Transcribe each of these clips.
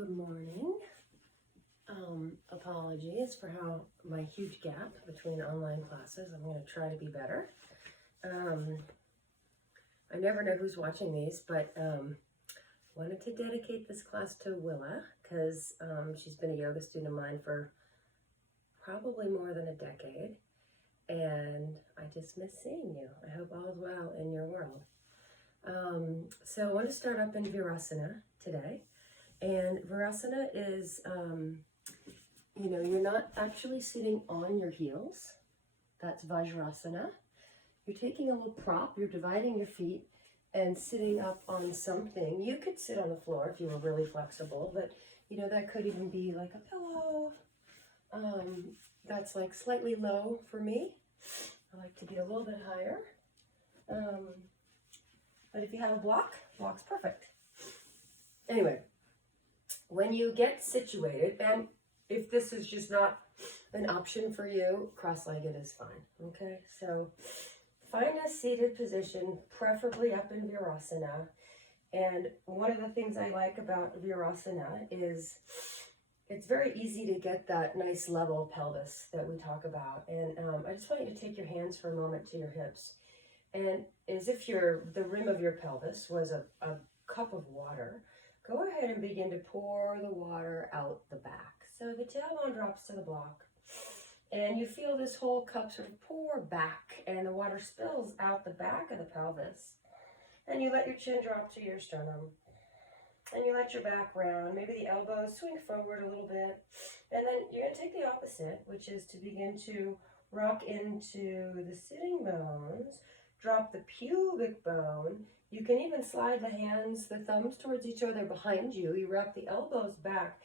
Good morning. Apologies for how my huge gap between online classes. I'm going to try to be better. I never know who's watching these, but wanted to dedicate this class to Willa because she's been a yoga student of mine for probably more than a decade, and I just miss seeing you. I hope all is well in your world. So I want to start up in Virasana today. And Virasana is, you're not actually sitting on your heels. That's Vajrasana. You're taking a little prop, you're dividing your feet and sitting up on something. You could sit on the floor if you were really flexible, but that could even be like a pillow. That's like slightly low for me. I like to be a little bit higher. But if you have a block's perfect. Anyway. When you get situated, and if this is just not an option for you, cross-legged is fine, okay? So find a seated position, preferably up in Virasana. And one of the things I like about Virasana is it's very easy to get that nice level pelvis that we talk about. And I just want you to take your hands for a moment to your hips. And as if the rim of your pelvis was a cup of water, go ahead and begin to pour the water out the back. So the tailbone drops to the block, and you feel this whole cup sort of pour back, and the water spills out the back of the pelvis. And you let your chin drop to your sternum, and you let your back round. Maybe the elbows swing forward a little bit, and then you're going to take the opposite, which is to begin to rock into the sitting bones, drop the pubic bone. You can even slide the hands, the thumbs towards each other behind you. You wrap the elbows back,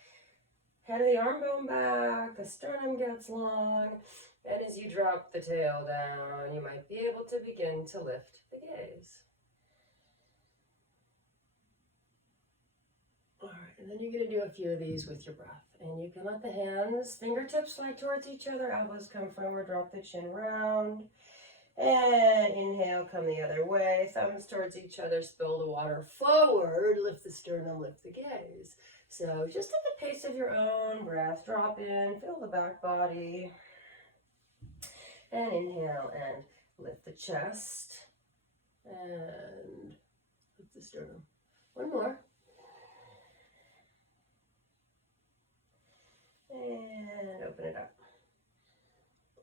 head of the arm bone back, the sternum gets long, and as you drop the tail down, you might be able to begin to lift the gaze. All right, and then you're going to do a few of these with your breath. And you can let the hands, fingertips slide towards each other, elbows come forward, drop the chin round. And inhale, come the other way, thumbs towards each other, spill the water forward, lift the sternum, lift the gaze. So just at the pace of your own breath, drop in, feel the back body. And inhale and lift the chest. And lift the sternum. One more. And open it up.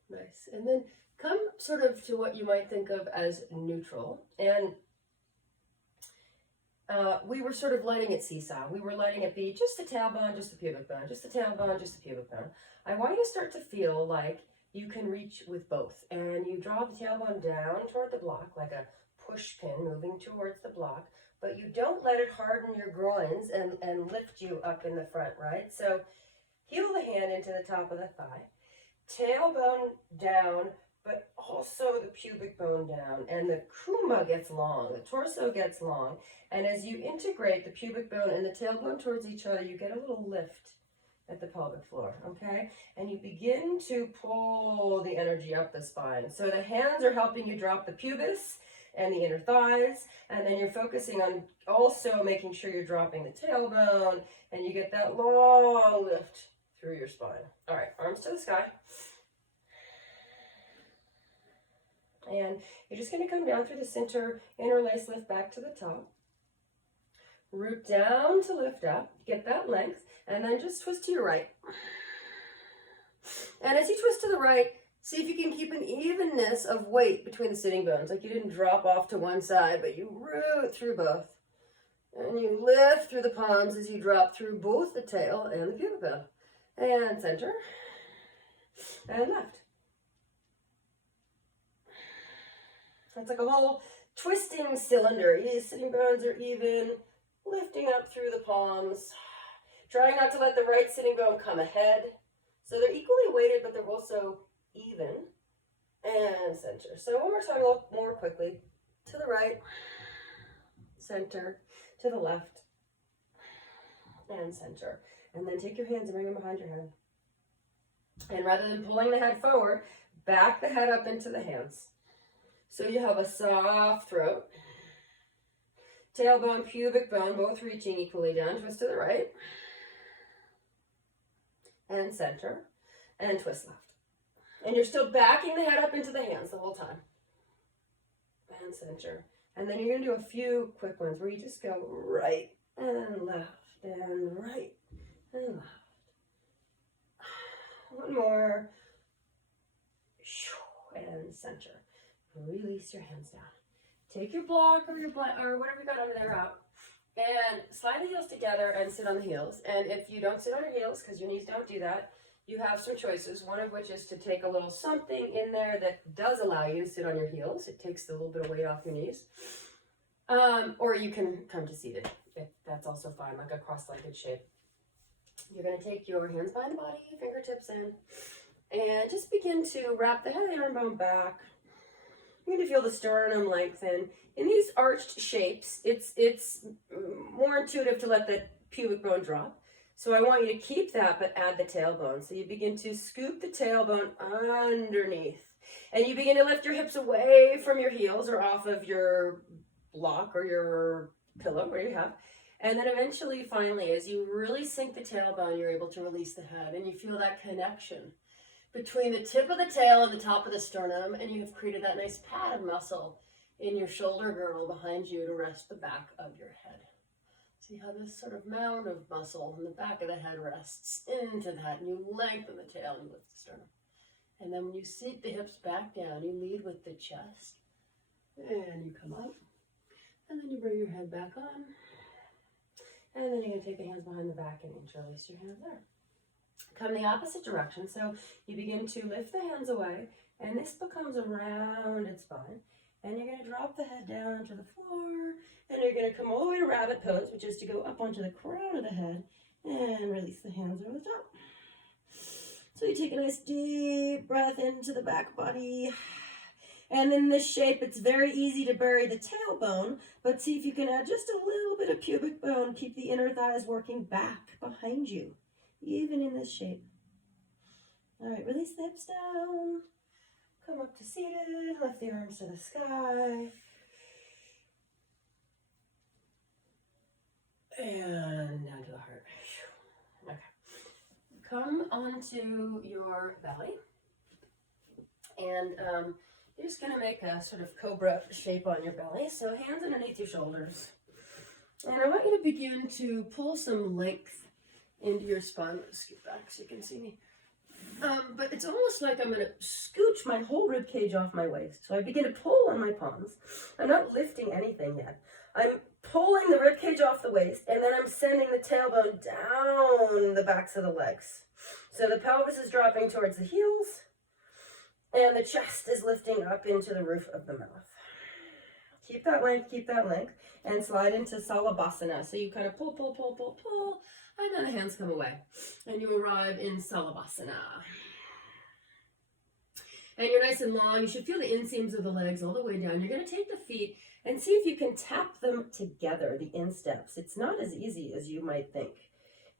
Nice. And then come sort of to what you might think of as neutral. And we were sort of letting it seesaw. We were letting it be just the tailbone, just the pubic bone, just the tailbone, just the pubic bone. I want you to start to feel like you can reach with both. And you draw the tailbone down toward the block like a push pin moving towards the block. But you don't let it harden your groins and lift you up in the front, right? So heel the hand into the top of the thigh. Tailbone down, but also the pubic bone down, and the kuma gets long, the torso gets long, and as you integrate the pubic bone and the tailbone towards each other, you get a little lift at the pelvic floor, okay? And you begin to pull the energy up the spine. So the hands are helping you drop the pubis and the inner thighs, and then you're focusing on also making sure you're dropping the tailbone, and you get that long lift through your spine. All right, arms to the sky. And you're just going to come down through the center, interlace, lift back to the top. Root down to lift up, get that length, and then just twist to your right. And as you twist to the right, see if you can keep an evenness of weight between the sitting bones, like you didn't drop off to one side, but you root through both. And you lift through the palms as you drop through both the tail and the pubic bone. And center, and left. It's like a whole twisting cylinder. Your sitting bones are even, lifting up through the palms. Trying not to let the right sitting bone come ahead. So they're equally weighted, but they're also even. And center. So one more time, a little more quickly. To the right, center, to the left, and center. And then take your hands and bring them behind your head. And rather than pulling the head forward, back the head up into the hands. So you have a soft throat. Tailbone, pubic bone, both reaching equally down. Twist to the right. and center, and twist left. And you're still backing the head up into the hands the whole time. And center. And then you're going to do a few quick ones where you just go right and left and right and left. One more. And center. Release your hands down. Take your block or whatever you got under there out. And slide the heels together and sit on the heels. And if you don't sit on your heels, because your knees don't do that, you have some choices. One of which is to take a little something in there that does allow you to sit on your heels. It takes a little bit of weight off your knees. Or you can come to seated. That's also fine, like a cross-legged shape. You're going to take your hands behind the body, fingertips in, and just begin to wrap the head of the arm bone back. You're going to feel the sternum lengthen. In these arched shapes, it's more intuitive to let the pubic bone drop. So I want you to keep that, but add the tailbone. So you begin to scoop the tailbone underneath. And you begin to lift your hips away from your heels or off of your block or your pillow, where you have. And then eventually, finally, as you really sink the tailbone, you're able to release the head. And you feel that connection between the tip of the tail and the top of the sternum. And you have created that nice pad of muscle in your shoulder girdle behind you to rest the back of your head. See how this sort of mound of muscle in the back of the head rests into that, and you lengthen the tail and lift the sternum. And then when you sink the hips back down, you lead with the chest, and you come up, and then you bring your head back on, and then you're going to take the hands behind the back and interlace your hands there. Come the opposite direction, so you begin to lift the hands away, and this becomes a rounded spine. And you're going to drop the head down to the floor, and you're going to come all the way to rabbit pose, which is to go up onto the crown of the head and release the hands over the top. So you take a nice deep breath into the back body. And in this shape, it's very easy to bury the tailbone, but see if you can add just a little bit of pubic bone. Keep the inner thighs working back behind you, even in this shape. All right, release the hips down. Come up to seated, lift the arms to the sky. And down to the heart. Okay. Come onto your belly. And you're just going to make a sort of cobra shape on your belly. So hands underneath your shoulders. And I want you to begin to pull some length into your spine. Let's scoot back so you can see me. But it's almost like I'm going to scooch my whole rib cage off my waist. So I begin to pull on my palms. I'm not lifting anything yet. I'm pulling the rib cage off the waist, and then I'm sending the tailbone down the backs of the legs. So the pelvis is dropping towards the heels, and the chest is lifting up into the roof of the mouth. Keep that length, and slide into Salabhasana. So you kind of pull, and then the hands come away. And you arrive in Salabhasana. And you're nice and long. You should feel the inseams of the legs all the way down. You're going to take the feet and see if you can tap them together, the insteps. It's not as easy as you might think.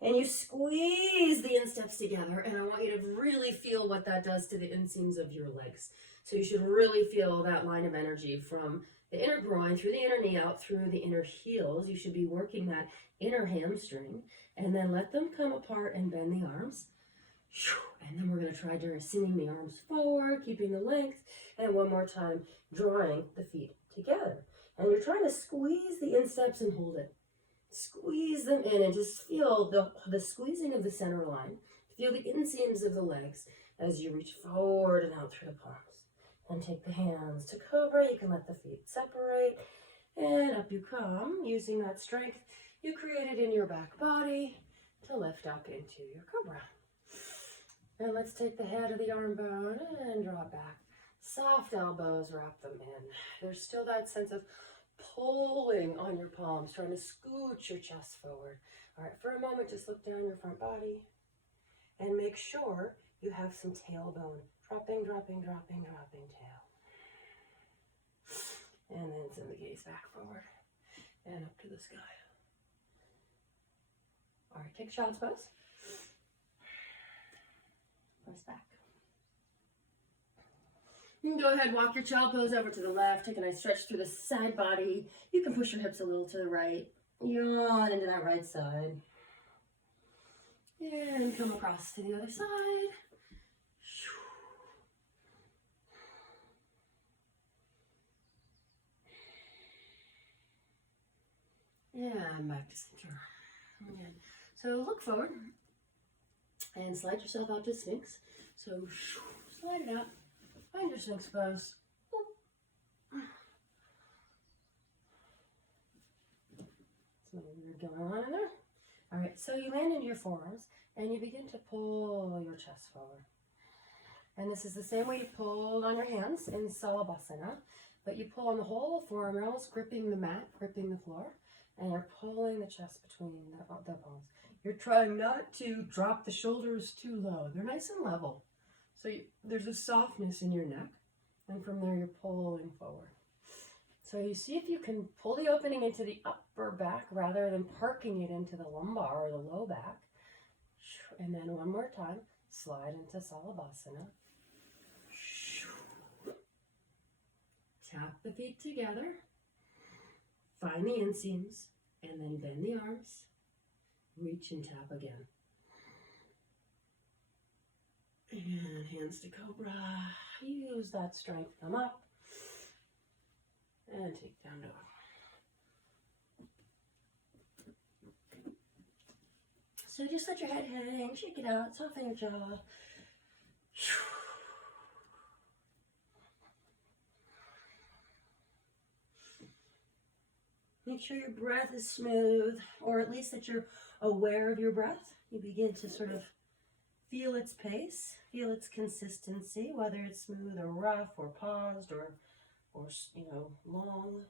And you squeeze the insteps together, and I want you to really feel what that does to the inseams of your legs. So you should really feel that line of energy from the inner groin, through the inner knee, out through the inner heels. You should be working that inner hamstring, and then let them come apart and bend the arms. And then we're going to try sending the arms forward, keeping the length, and one more time, drawing the feet together. And you're trying to squeeze the insteps and hold it. Squeeze them in and just feel the squeezing of the center line. Feel the inseams of the legs as you reach forward and out through the palms. And take the hands to cobra. You can let the feet separate. And up you come, using that strength you created in your back body to lift up into your cobra. And let's take the head of the arm bone and draw it back. Soft elbows, wrap them in. There's still that sense of pulling on your palms, trying to scooch your chest forward. All right, for a moment, just look down your front body and make sure you have some tailbone. Dropping tail. And then send the gaze back forward and up to the sky. All right, take child's pose. Press back. You can go ahead, walk your child pose over to the left. Take a nice stretch through the side body. You can push your hips a little to the right. Yawn into that right side. And come across to the other side. And back to center. Again. So look forward and slide yourself out to Sphinx. So slide it out. Find your Sphinx pose. So you're going on in there. All right, so you land into your forearms and you begin to pull your chest forward. And this is the same way you pulled on your hands in Salabhasana, but you pull on the whole forearm, you're almost gripping the mat, gripping the floor, and you're pulling the chest between the bones. You're trying not to drop the shoulders too low. They're nice and level. So there's a softness in your neck, and from there you're pulling forward. So you see if you can pull the opening into the upper back rather than parking it into the lumbar or the low back. And then one more time, slide into Salabhasana. Tap the feet together. Find the inseams and then bend the arms. Reach and tap again. And hands to Cobra. Use that strength. Come up. And take down dog. So just let your head hang, shake it out, soften your jaw. Make sure your breath is smooth, or at least that you're aware of your breath. You begin to sort of feel its pace, feel its consistency, whether it's smooth or rough or paused or long.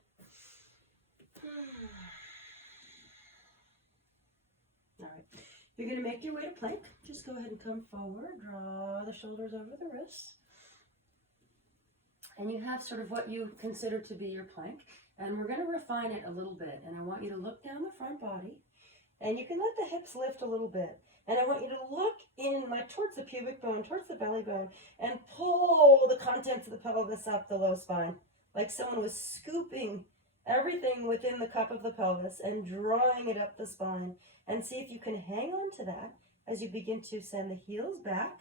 All right, you're going to make your way to plank. Just go ahead and come forward, draw the shoulders over the wrists. And you have sort of what you consider to be your plank. And we're going to refine it a little bit. And I want you to look down the front body. And you can let the hips lift a little bit. And I want you to look in towards the pubic bone, towards the belly bone, and pull the contents of the pelvis up the low spine. Like someone was scooping everything within the cup of the pelvis and drawing it up the spine. And see if you can hang on to that as you begin to send the heels back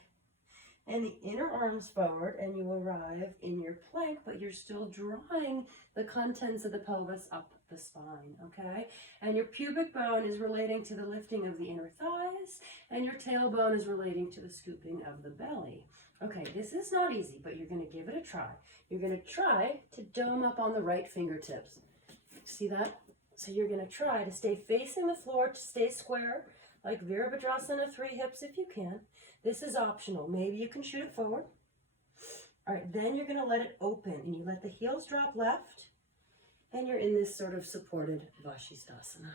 and the inner arms forward, and you arrive in your plank, but you're still drawing the contents of the pelvis up the spine, okay? And your pubic bone is relating to the lifting of the inner thighs, and your tailbone is relating to the scooping of the belly. Okay, this is not easy, but you're going to give it a try. You're going to try to dome up on the right fingertips. See that? So you're going to try to stay facing the floor, to stay square, like Virabhadrasana, 3 hips if you can. This is optional. Maybe you can shoot it forward. All right, then you're going to let it open, and you let the heels drop left, and you're in this sort of supported Vashisthasana.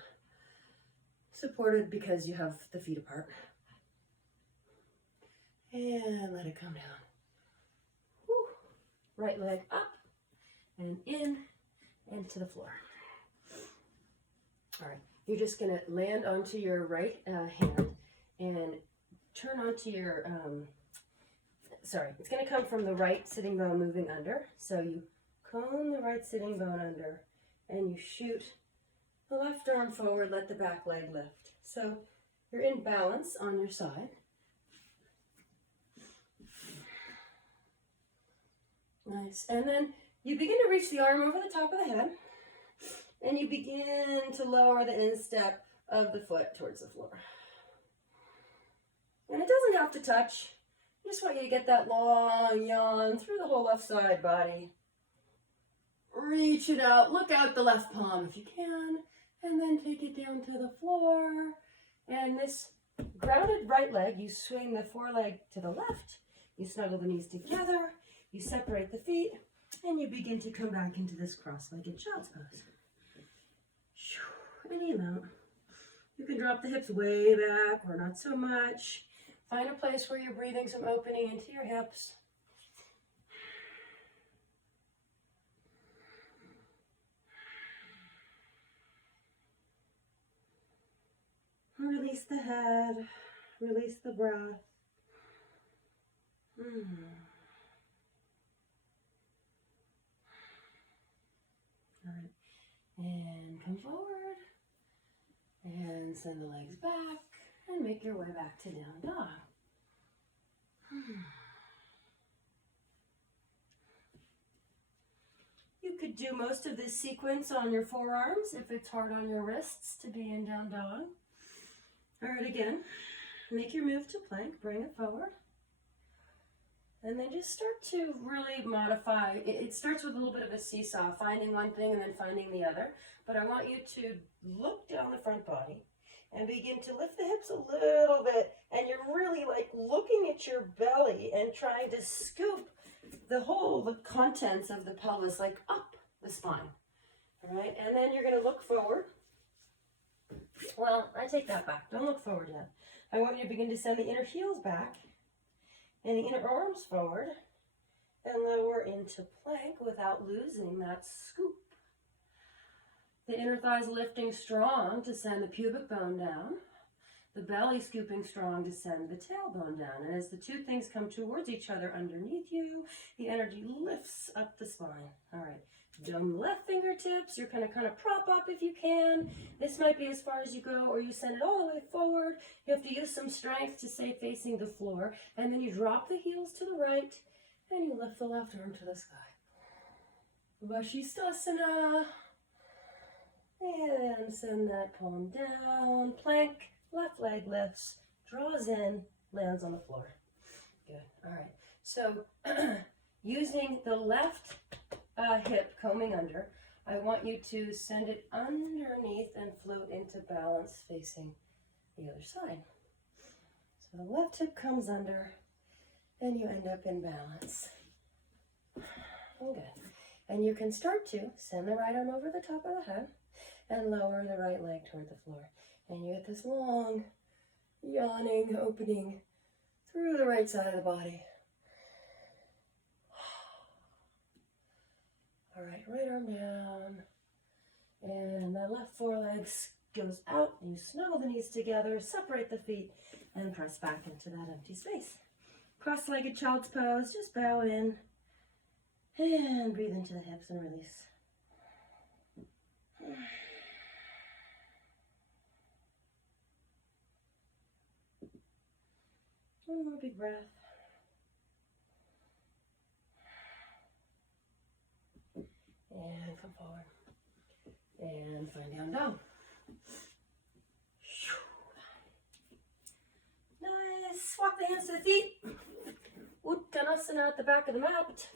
Supported because you have the feet apart. And let it come down. Whew. Right leg up, and in, and to the floor. All right, you're just going to land onto your right hand and turn onto your, it's going to come from the right sitting bone moving under. So you cone the right sitting bone under and you shoot the left arm forward, let the back leg lift. So you're in balance on your side. Nice. And then you begin to reach the arm over the top of the head. And you begin to lower the instep of the foot towards the floor. And it doesn't have to touch. I just want you to get that long yawn through the whole left side body. Reach it out. Look out the left palm if you can. And then take it down to the floor. And this grounded right leg, you swing the foreleg to the left. You snuggle the knees together. You separate the feet. And you begin to come back into this cross-legged child's pose. And heel out. You can drop the hips way back or not so much. Find a place where you're breathing some opening into your hips. Release the head. Release the breath. All right. And come forward. And send the legs back. and make your way back to down dog. You could do most of this sequence on your forearms if it's hard on your wrists to be in down dog. All right, again, make your move to plank, bring it forward. And then just start to really modify. It starts with a little bit of a seesaw, finding one thing and then finding the other. But I want you to look down the front body and begin to lift the hips a little bit. And you're really like looking at your belly and trying to scoop the contents of the pelvis like up the spine. All right, and then you're going to look forward. Well, I take that back. Don't look forward yet. I want you to begin to send the inner heels back and the inner arms forward and lower into plank without losing that scoop. The inner thighs lifting strong to send the pubic bone down. The belly scooping strong to send the tailbone down. And as the two things come towards each other underneath you, the energy lifts up the spine. All right. Dome left fingertips. You're going to kind of prop up if you can. This might be as far as you go, or you send it all the way forward. You have to use some strength to stay facing the floor. And then you drop the heels to the right, and you lift the left arm to the sky. Vashisthasana. And send that palm down. Plank. Left leg lifts, draws in, lands on the floor. Good. All right. So using the left hip combing under, I want you to send it underneath and float into balance facing the other side. So the left hip comes under and you end up in balance. Good. And you can start to send the right arm over the top of the head and lower the right leg toward the floor. And you get this long, yawning opening through the right side of the body. All right, right arm down. And the left foreleg goes out. And you snuggle the knees together, separate the feet, and press back into that empty space. Cross-legged child's pose, just bow in. And breathe into the hips and release. One more big breath. And come forward. And find down dog. Nice. Walk the hands to the feet. Uttanasana at the back of the mat.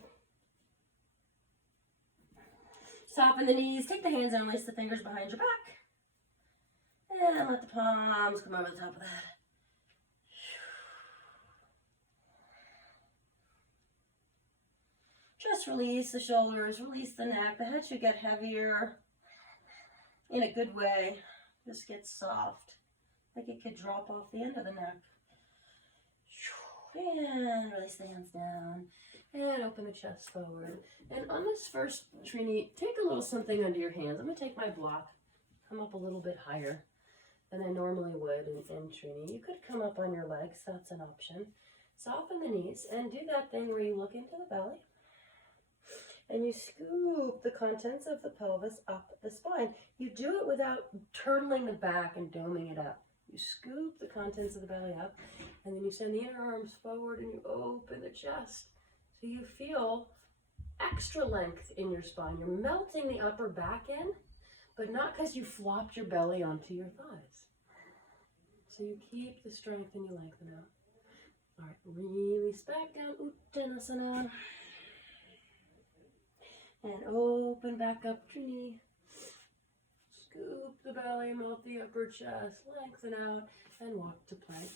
Soften the knees. Take the hands and release the fingers behind your back. And let the palms come over the top of that. Just release the shoulders, release the neck. The head should get heavier in a good way. Just get soft, like it could drop off the end of the neck. And release the hands down and open the chest forward. And on this first Trini, take a little something under your hands. I'm going to take my block, come up a little bit higher than I normally would in Trini. You could come up on your legs, that's an option. Soften the knees and do that thing where you look into the belly. And you scoop the contents of the pelvis up the spine. You do it without turtling the back and doming it up. You scoop the contents of the belly up, and then you send the inner arms forward and you open the chest. So you feel extra length in your spine. You're melting the upper back in, but not because you flopped your belly onto your thighs. So you keep the strength and you lengthen out. All right, release back down, Uttanasana. And open back up, Trini. Scoop the belly, melt the upper chest, lengthen out, and walk to plank.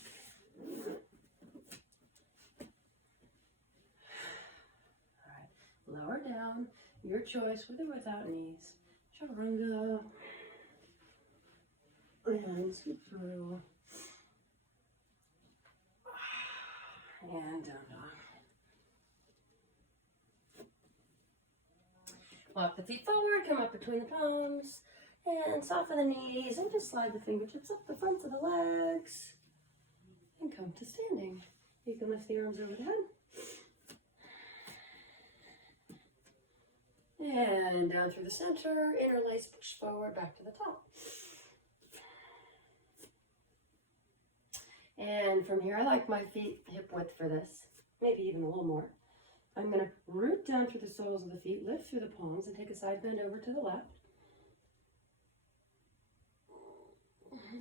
All right, lower down, your choice, with or without knees. Chaturanga. And scoop through. And down dog. Walk the feet forward, come up between the palms, and soften the knees, and just slide the fingertips up the fronts of the legs, and come to standing. You can lift the arms over the head. And down through the center, interlace, push forward, back to the top. And from here, I like my feet hip width for this, maybe even a little more. I'm going to root down through the soles of the feet, lift through the palms, and take a side bend over to the left.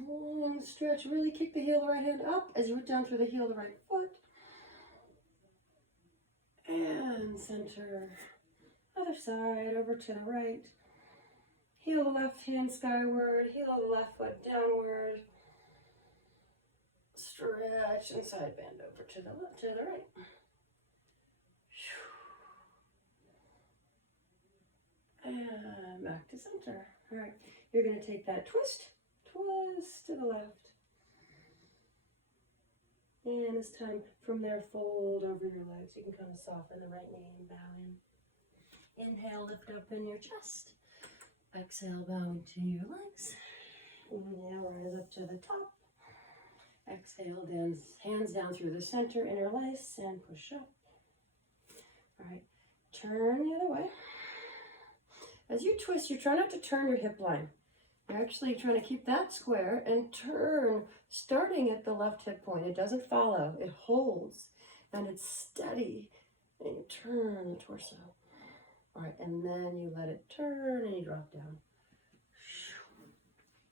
Long stretch, really kick the heel of the right hand up as you root down through the heel of the right foot. And center. Other side, over to the right. Heel of the left hand skyward, heel of the left foot downward. Stretch and side bend over to the left, to the right. And back to center. All right, you're going to take that twist to the left. And this time, from there, fold over your legs. You can kind of soften the right knee and bow in. Inhale, lift up in your chest. Exhale, bow into your legs. Inhale, rise up to the top. Exhale, hands down through the center, interlace, and push up. All right, turn the other way. As you twist, you're trying not to turn your hip line. You're actually trying to keep that square and turn, starting at the left hip point. It doesn't follow, it holds, and it's steady. And you turn the torso. All right, and then you let it turn and you drop down.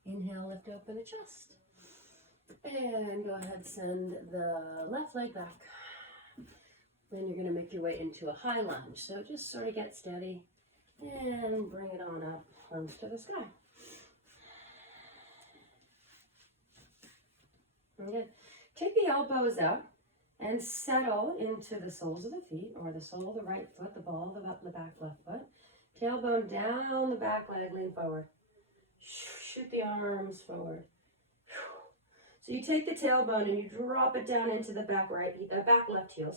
Inhale, lift open the chest. And go ahead, send the left leg back. Then you're gonna make your way into a high lunge. So just sort of get steady and bring it on up, arms to the sky. Okay. Take the elbows out and settle into the soles of the feet, or the sole of the right foot, the ball of the back left foot. Tailbone down the back leg, lean forward. Shoot the arms forward. So you take the tailbone and you drop it down into the back left heel,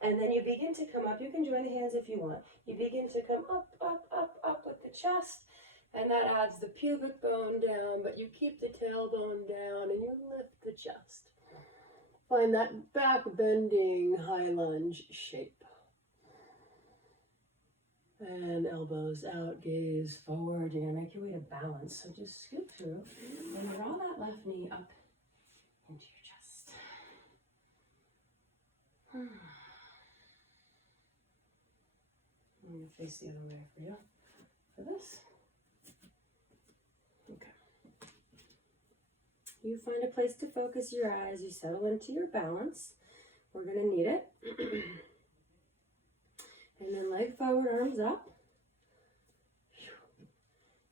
and then you begin to come up. You can join the hands if you want. You begin to come up, up, up, up with the chest, and that adds the pubic bone down, but you keep the tailbone down and you lift the chest. Find that back bending high lunge shape. And elbows out, gaze forward. You're gonna make your way to balance. So just scoot through and draw that left knee up into your chest. I'm gonna face the other way for you for this. Okay. You find a place to focus your eyes. You settle into your balance. We're gonna need it. And then leg forward, arms up.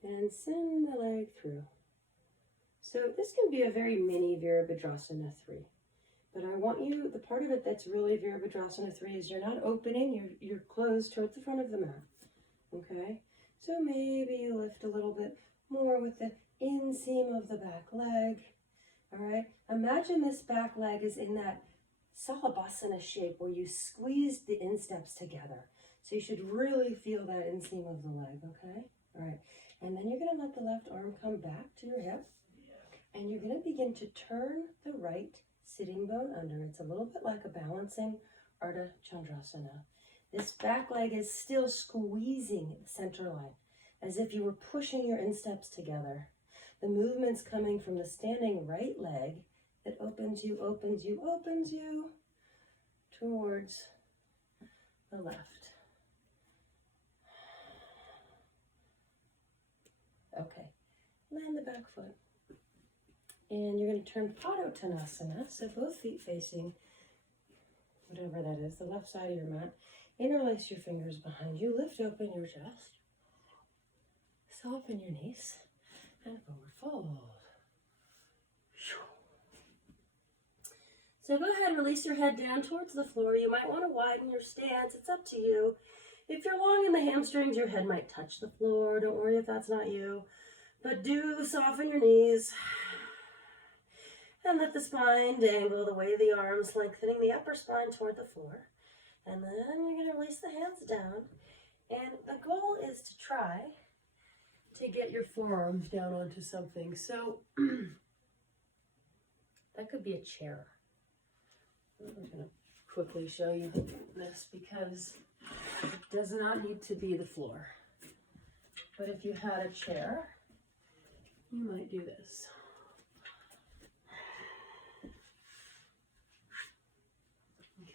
And send the leg through. So this can be a very mini Virabhadrasana 3. But I want you, the part of it that's really Virabhadrasana 3 is you're not opening, you're closed towards the front of the mat. Okay? So maybe you lift a little bit more with the inseam of the back leg. All right? Imagine this back leg is in that Salabhasana shape where you squeeze the insteps together. So you should really feel that inseam of the leg, okay? All right. And then you're going to let the left arm come back to your hip. And you're going to begin to turn the right sitting bone under. It's a little bit like a balancing Ardha Chandrasana. This back leg is still squeezing the center line, as if you were pushing your insteps together. The movement's coming from the standing right leg that opens you towards the left. Okay, land the back foot. And you're going to turn Padottanasana, so both feet facing whatever that is, the left side of your mat. Interlace your fingers behind you, lift open your chest, soften your knees, and forward fold. So go ahead and release your head down towards the floor. You might want to widen your stance. It's up to you. If you're long in the hamstrings, your head might touch the floor. Don't worry if that's not you. But do soften your knees. And let the spine dangle the weight of the arms, lengthening the upper spine toward the floor. And then you're going to release the hands down. And the goal is to try to get your forearms down onto something. So that could be a chair. I'm going to quickly show you this because it does not need to be the floor. But if you had a chair, you might do this.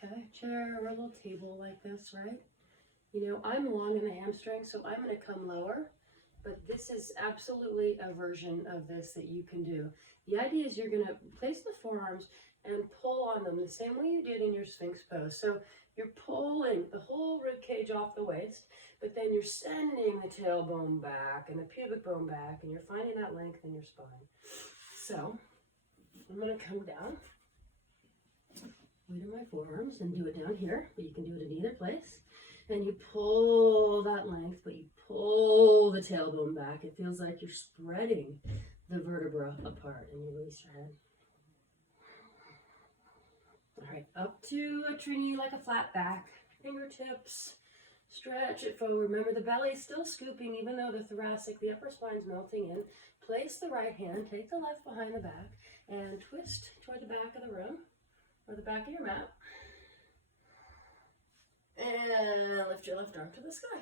Okay, chair or a little table like this, right? You know, I'm long in the hamstring, so I'm going to come lower, but this is absolutely a version of this that you can do. The idea is you're going to place the forearms and pull on them the same way you did in your Sphinx pose. So you're pulling the whole rib cage off the waist, but then you're sending the tailbone back and the pubic bone back, and you're finding that length in your spine. So I'm going to come down, weight on my forearms, and do it down here, but you can do it in either place. And you pull that length, but you pull the tailbone back. It feels like you're spreading the vertebra apart, and you release your head. All right, up to a Trini like a flat back. Fingertips, stretch it forward. Remember, the belly is still scooping, even though the thoracic, the upper spine is melting in. Place the right hand, take the left behind the back, and twist toward the back of the room, or the back of your mat. And lift your left arm to the sky.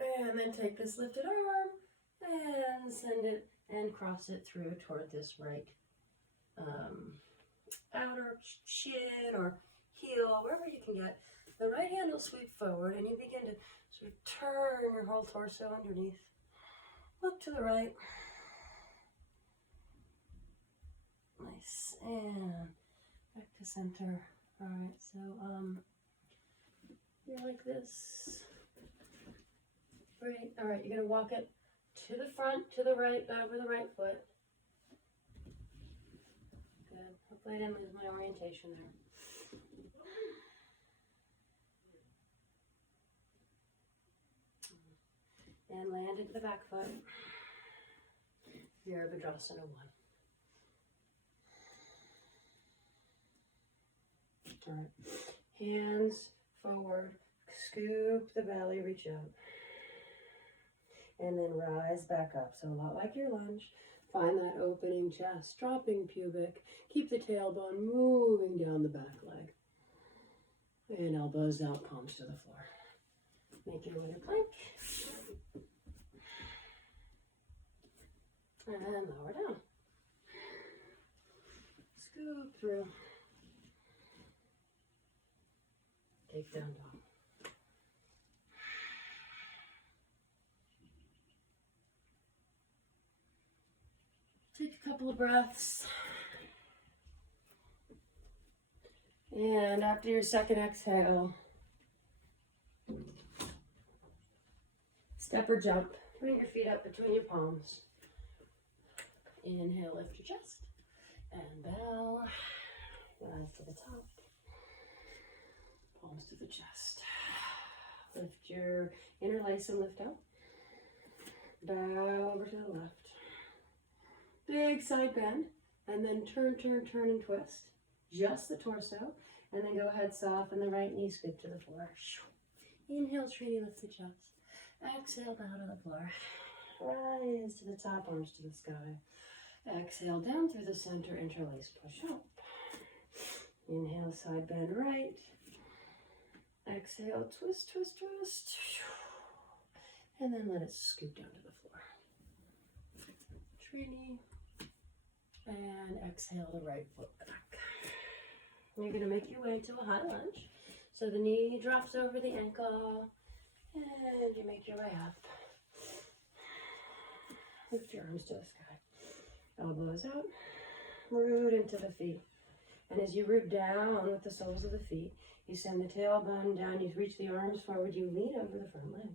And then take this lifted arm and send it and cross it through toward this right outer shin or heel, wherever you can get. The right hand will sweep forward, and you begin to sort of turn your whole torso underneath. Look to the right. Nice. And back to center. All right, so you're like this. Great. All right, you're going to walk it to the front, to the right, over the right foot. Good. Hopefully I didn't lose my orientation there. And land into the back foot. Virabhadrasana 1. All right. Hands forward. Scoop the belly, reach out. And then rise back up. So a lot like your lunge. Find that opening chest, dropping pubic. Keep the tailbone moving down the back leg. And elbows out, palms to the floor. Make your way to plank. And lower down. Scoop through. Take down dog. Take a couple of breaths. And after your second exhale, step or jump. Bring your feet up between your palms. Inhale, lift your chest. And bow. Rise to the top. Palms to the chest. Lift your interlace and lift up. Bow over to the left. Big side bend, and then turn, and twist. Just the torso, and then go ahead, soften the right knee, scoop to the floor. Inhale, Trini, lift the chest. Exhale, bow to the floor. Rise to the top, arms to the sky. Exhale, down through the center, interlace, push up. Inhale, side bend right. Exhale, twist, twist, twist. And then let it scoop down to the floor. Trini. And exhale the right foot back. You're going to make your way to a high lunge. So the knee drops over the ankle. And you make your way up. Lift your arms to the sky. Elbows out. Root into the feet. And as you root down with the soles of the feet, you send the tailbone down. You reach the arms forward. You lean over the front leg.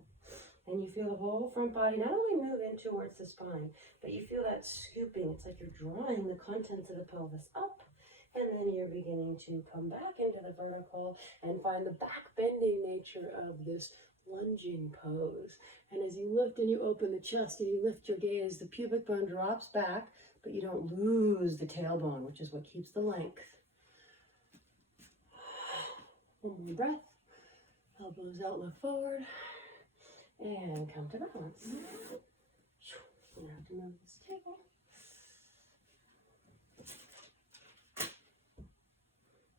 And you feel the whole front body not only move in towards the spine, but you feel that scooping. It's like you're drawing the contents of the pelvis up. And then you're beginning to come back into the vertical and find the back bending nature of this lunging pose. And as you lift and you open the chest and you lift your gaze, the pubic bone drops back, but you don't lose the tailbone, which is what keeps the length. One more breath. Elbows out, look forward. And come to balance. You have to move this table.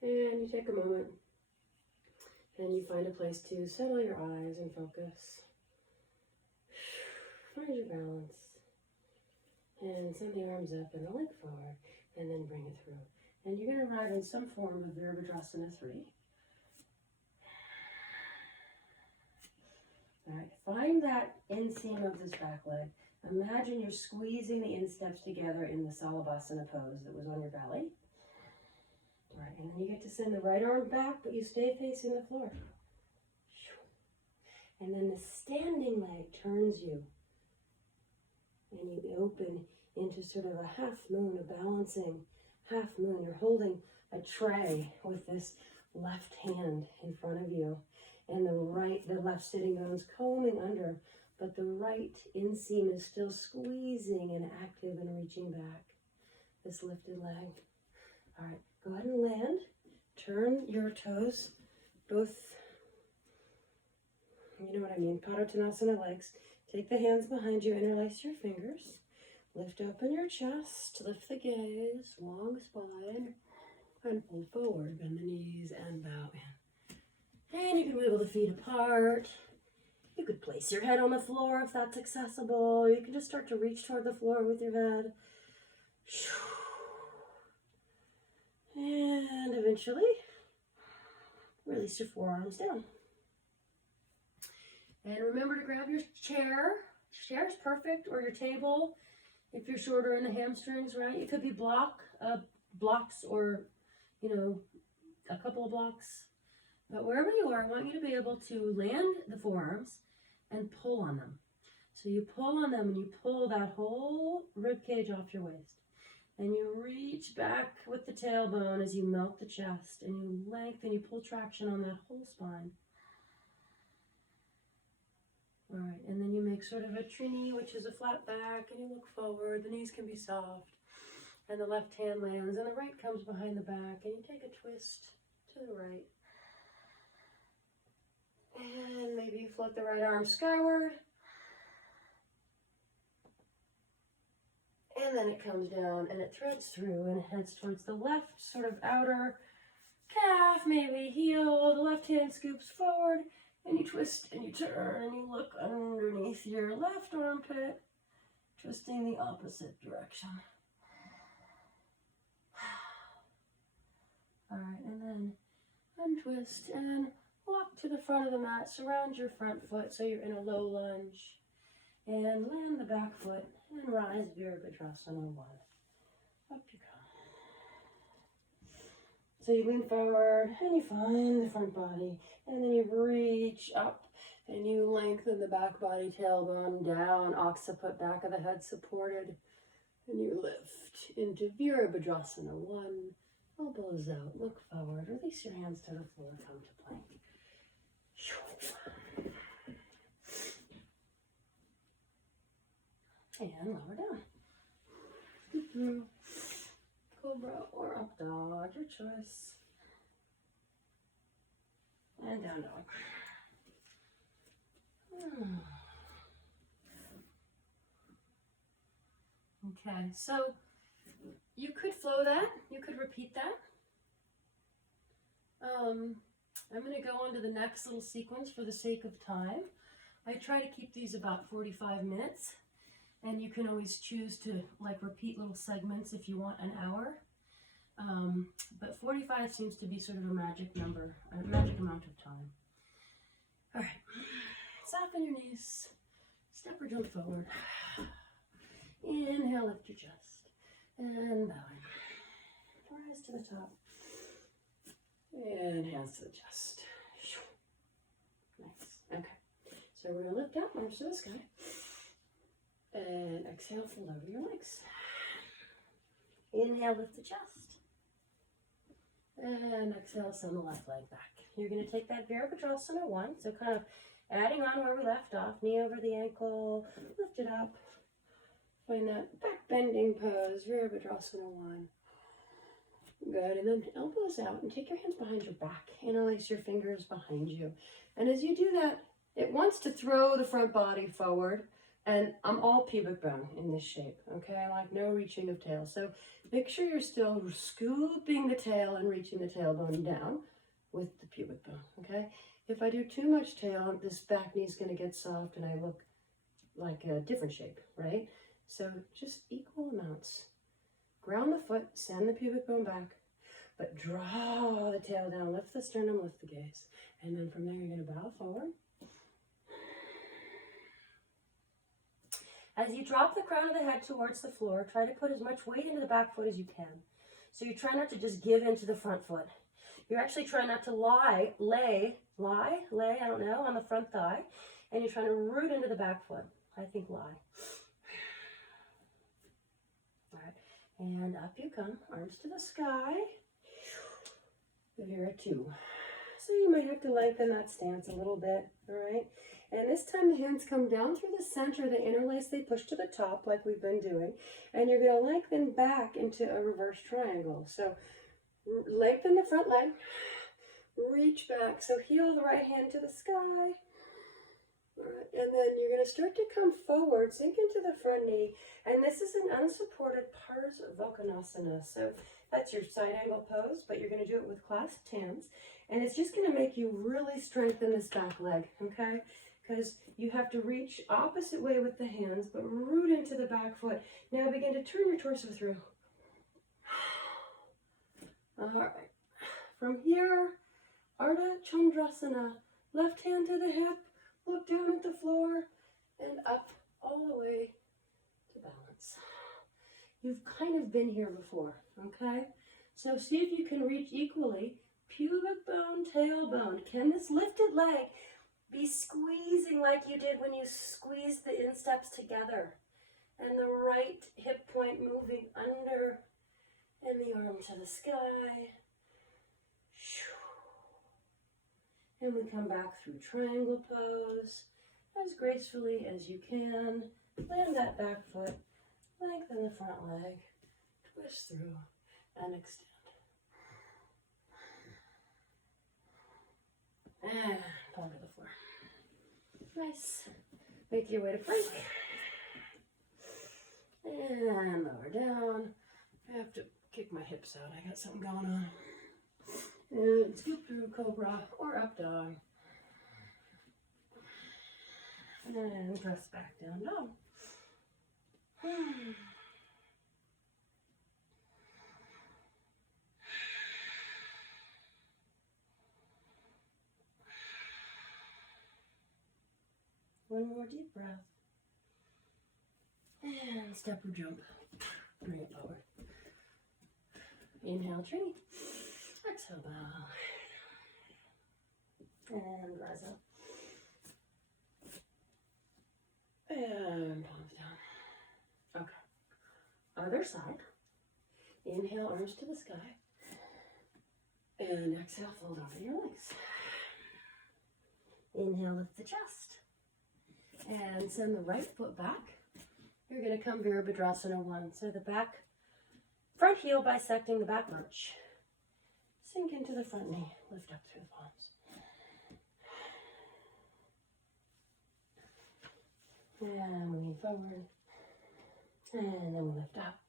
And you take a moment and you find a place to settle your eyes and focus. Find your balance. And send the arms up and the leg forward. And then bring it through. And you're going to arrive in some form of Virabhadrasana 3. All right, find that inseam of this back leg. Imagine you're squeezing the insteps together in the Salabhasana pose that was on your belly. All right, and then you get to send the right arm back, but you stay facing the floor. And then the standing leg turns you. And you open into sort of a half moon, a balancing half moon. You're holding a tray with this left hand in front of you. And the left sitting bone's combing under, but the right inseam is still squeezing and active and reaching back. This lifted leg. All right, go ahead and land. Turn your toes, both, you know what I mean, Padottanasana legs. Take the hands behind you, interlace your fingers. Lift open your chest, lift the gaze, long spine, and fold forward. Bend the knees and bow in. And you can wiggle the feet apart. You could place your head on the floor if that's accessible. You can just start to reach toward the floor with your head. And eventually, release your forearms down. And remember to grab your chair. Chair is perfect, or your table if you're shorter in the hamstrings, right? It could be blocks or, you know, a couple of blocks. But wherever you are, I want you to be able to land the forearms and pull on them. So you pull on them and you pull that whole rib cage off your waist. And you reach back with the tailbone as you melt the chest, and you lengthen, you pull traction on that whole spine. All right, and then you make sort of a trini, which is a flat back, and you look forward. The knees can be soft, and the left hand lands, and the right comes behind the back, and you take a twist to the right. And maybe you float the right arm skyward. And then it comes down and it threads through and it heads towards the left sort of outer calf, maybe heel. The left hand scoops forward and you twist and you turn and you look underneath your left armpit, twisting the opposite direction. All right, and then untwist and walk to the front of the mat. Surround your front foot so you're in a low lunge. And land the back foot and rise Virabhadrasana 1. Up you go. So you lean forward and you find the front body. And then you reach up and you lengthen the back body, tailbone down, occiput, back of the head supported. And you lift into Virabhadrasana 1. Elbows out, look forward, release your hands to the floor, come to plank. And lower down. Cobra or up dog, your choice. And down dog. Okay, so you could flow that, you could repeat that. I'm going to go on to the next little sequence for the sake of time. I try to keep these about 45 minutes. And you can always choose to repeat little segments if you want an hour. But 45 seems to be sort of a magic number, a magic amount of time. All right, soften your knees, step or jump forward. Inhale, lift your chest, and bowing. Rise to the top, and hands to the chest. Nice, okay. So we're gonna lift up, arms to the sky. And exhale, fold over your legs. Inhale, lift the chest. And exhale, send the left leg back. You're going to take that Virabhadrasana 1. So kind of adding on where we left off. Knee over the ankle. Lift it up. Find that back bending pose. Virabhadrasana 1. Good. And then elbows out and take your hands behind your back. Interlace your fingers behind you. And as you do that, it wants to throw the front body forward. And I'm all pubic bone in this shape, okay? Like no reaching of tail. So make sure you're still scooping the tail and reaching the tailbone down with the pubic bone, okay? If I do too much tail, this back knee is going to get soft and I look like a different shape, right? So just equal amounts. Ground the foot, send the pubic bone back, but draw the tail down, lift the sternum, lift the gaze. And then from there, you're going to bow forward. As you drop the crown of the head towards the floor, try to put as much weight into the back foot as you can. So you try not to just give into the front foot. You're actually trying not to lay, I don't know, on the front thigh. And you're trying to root into the back foot. I think lie. All right, and up you come, arms to the sky. You're a 2. So you might have to lengthen that stance a little bit, all right? And this time the hands come down through the center, the interlace, they push to the top like we've been doing. And you're going to lengthen back into a reverse triangle. So lengthen the front leg, reach back. So heel the right hand to the sky. All right. And then you're going to start to come forward, sink into the front knee. And this is an unsupported Pars Volkonasana. So that's your side angle pose, but you're going to do it with clasped hands. And it's just going to make you really strengthen this back leg, okay? Because you have to reach opposite way with the hands, but root into the back foot. Now begin to turn your torso through. All right. From here, Ardha Chandrasana. Left hand to the hip, look down at the floor, and up all the way to balance. You've kind of been here before, okay? So see if you can reach equally pubic bone, tailbone. Can this lifted leg be squeezing like you did when you squeezed the insteps together? And the right hip point moving under, and the arm to the sky. And we come back through triangle pose as gracefully as you can. Land that back foot, lengthen the front leg, twist through, and extend. And fall to the floor. Nice. Make your way to plank. And lower down. I have to kick my hips out. I got something going on. And scoop through cobra or up dog. And press back down dog. One more deep breath. And step or jump. Bring it forward. Inhale, tree. Exhale, bow. And rise up. And palms down. Okay. Other side. Inhale, arms to the sky. And exhale, fold over your legs. Inhale, lift the chest. And send the right foot back. You're going to come Virabhadrasana 1. So the back, front heel bisecting the back arch. Sink into the front knee. Lift up through the palms. And we lean forward. And then we lift up.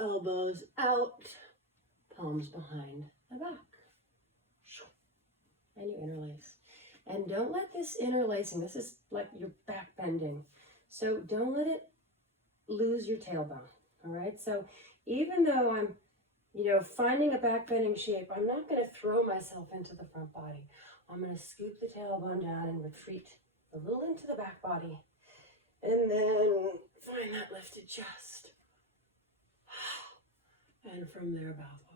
Elbows out. Palms behind the back. And you interlace. And don't let this interlacing, this is like your back bending. So don't let it lose your tailbone. All right. So even though I'm, finding a back bending shape, I'm not going to throw myself into the front body. I'm going to scoop the tailbone down and retreat a little into the back body. And then find that lifted chest. And from there, bow forward.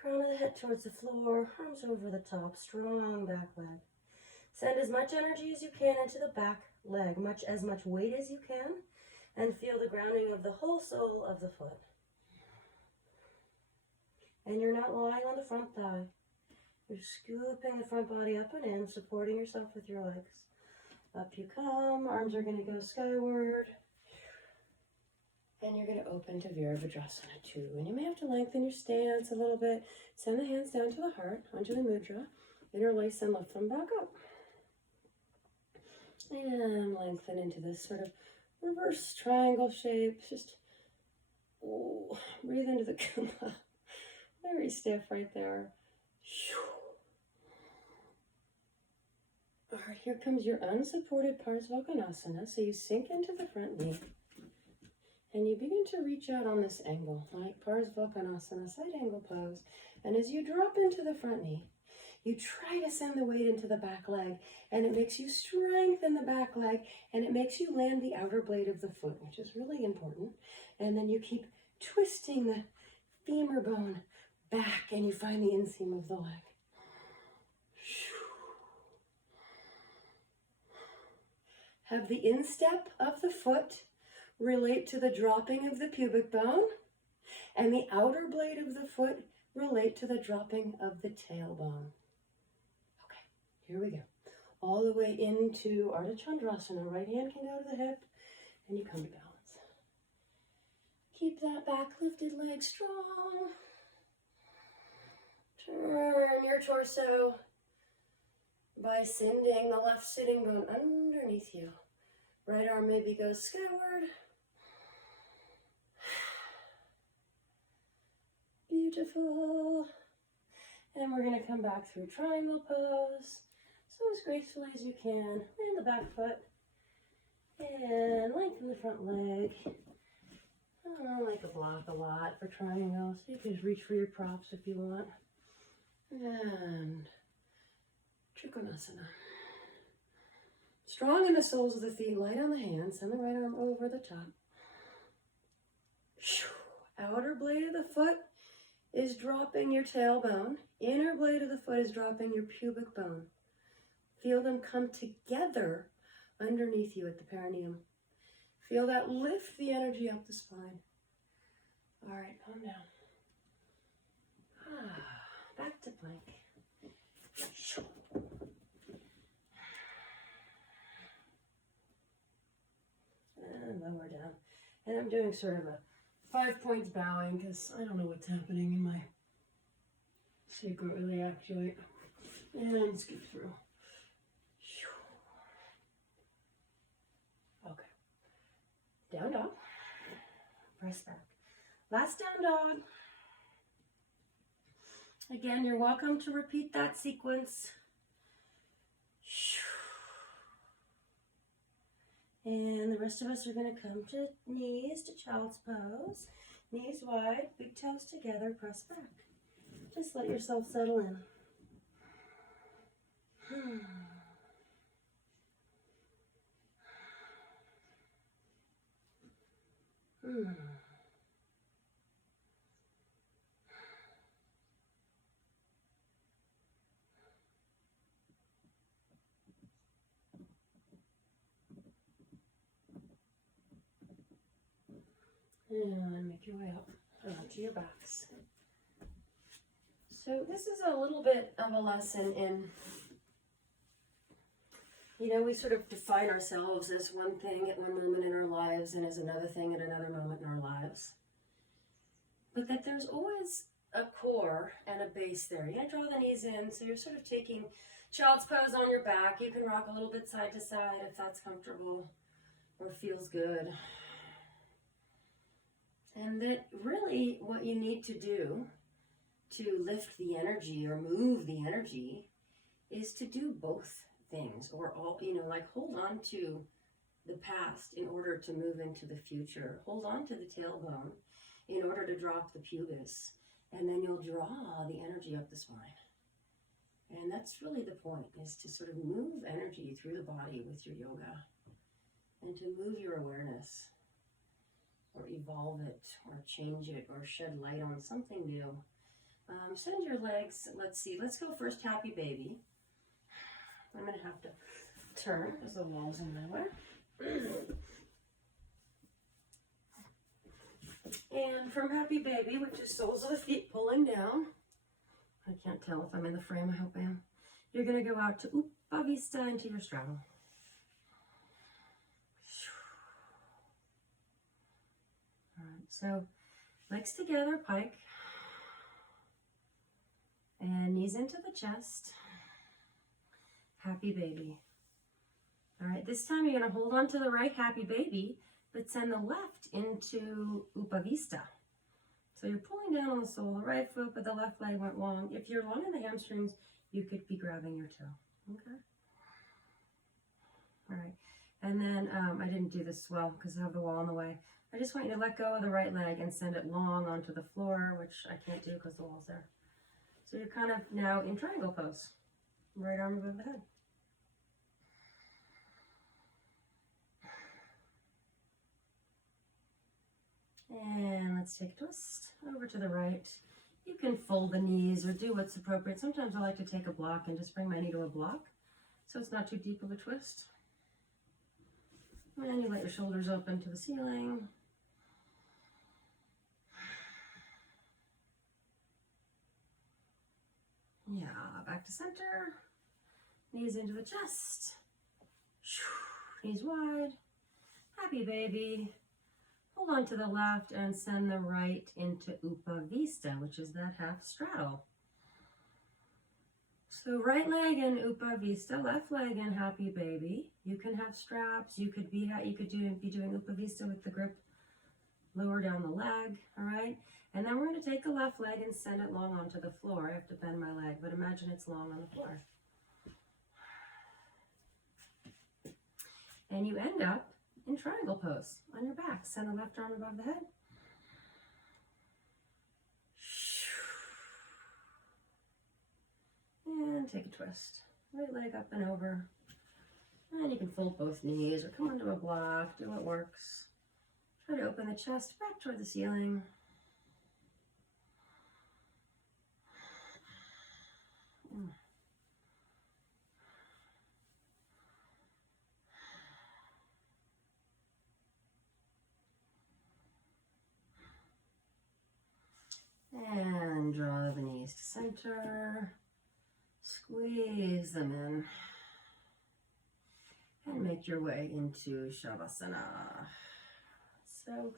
Crown of the head towards the floor, arms over the top, strong back leg. Send as much energy as you can into the back leg, as much weight as you can, and feel the grounding of the whole sole of the foot. And you're not lying on the front thigh. You're scooping the front body up and in, supporting yourself with your legs. Up you come, arms are going to go skyward. And you're going to open to Virabhadrasana 2. And you may have to lengthen your stance a little bit. Send the hands down to the heart, Anjali Mudra. Interlace and lift them back up. And lengthen into this sort of reverse triangle shape. Just breathe into the Kundalini. Very stiff right there. All right, here comes your unsupported Parsvakonasana. So you sink into the front knee and you begin to reach out on this angle, like Parsvakonasana, side angle pose. And as you drop into the front knee, you try to send the weight into the back leg, and it makes you strengthen the back leg, and it makes you land the outer blade of the foot, which is really important. And then you keep twisting the femur bone back, and you find the inseam of the leg. Have the instep of the foot relate to the dropping of the pubic bone, and the outer blade of the foot relate to the dropping of the tailbone. Okay, here we go. All the way into Ardha Chandrasana. Right hand can go to the hip, and you come to balance. Keep that back lifted leg strong. Turn your torso by sending the left sitting bone underneath you. Right arm maybe goes skyward. Beautiful. And we're going to come back through triangle pose. So as gracefully as you can. Land the back foot. And lengthen the front leg. I like a block a lot for triangle. So you can just reach for your props if you want. And Trikonasana. Strong in the soles of the feet, light on the hands, send the right arm over the top. Outer blade of the foot is dropping your tailbone. Inner blade of the foot is dropping your pubic bone. Feel them come together underneath you at the perineum. Feel that lift the energy up the spine. All right, calm down. Back to plank. And lower down. And I'm doing sort of a 5 points bowing because I don't know what's happening in my sacroiliac joint. And scoop through. Okay. Down dog. Press back. Last down dog. Again, you're welcome to repeat that sequence. And the rest of us are going to come to knees to child's pose. Knees wide, big toes together, press back. Just let yourself settle in. And make your way up onto your backs. So this is a little bit of a lesson in, we sort of define ourselves as one thing at one moment in our lives and as another thing at another moment in our lives. But that there's always a core and a base there. You draw the knees in, so you're sort of taking child's pose on your back. You can rock a little bit side to side if that's comfortable or feels good. And that really what you need to do to lift the energy or move the energy is to do both things, or all, hold on to the past in order to move into the future. Hold on to the tailbone in order to drop the pubis, and then you'll draw the energy up the spine. And that's really the point, is to sort of move energy through the body with your yoga and to move your awareness or evolve it or change it or shed light on something new. Send your legs, let's go first happy baby. I'm going to have to turn because the wall's in my way. And from happy baby, which is soles of the feet pulling down. I can't tell if I'm in the frame, I hope I am. You're going to go out to Upavista into your straddle. All right, so legs together, pike. And knees into the chest. Happy baby. All right, this time you're going to hold on to the right happy baby, but send the left into Upavista. So you're pulling down on the sole of the right foot, but the left leg went long. If you're long in the hamstrings, you could be grabbing your toe. Okay? All right. And then I didn't do this well because I have the wall in the way. I just want you to let go of the right leg and send it long onto the floor, which I can't do because the wall's there. So you're kind of now in triangle pose. Right arm above the head. And let's take a twist over to the right. You can fold the knees or do what's appropriate. Sometimes I like to take a block and just bring my knee to a block so it's not too deep of a twist. And you let your shoulders open to the ceiling. Yeah, back to center. Knees into the chest. Knees wide. Happy baby. Hold on to the left and send the right into Upavista, which is that half straddle. So right leg in Upavista, left leg in Happy Baby. You can have straps. You could be doing Upavista with the grip lower down the leg. All right, and then we're going to take the left leg and send it long onto the floor. I have to bend my leg, but imagine it's long on the floor. And you end up in triangle pose on your back. Send the left arm above the head. And take a twist. Right leg up and over. And you can fold both knees or come onto a block. Do what works. Try to open the chest back toward the ceiling. And draw the knees to center. Squeeze them in. And make your way into Shavasana. So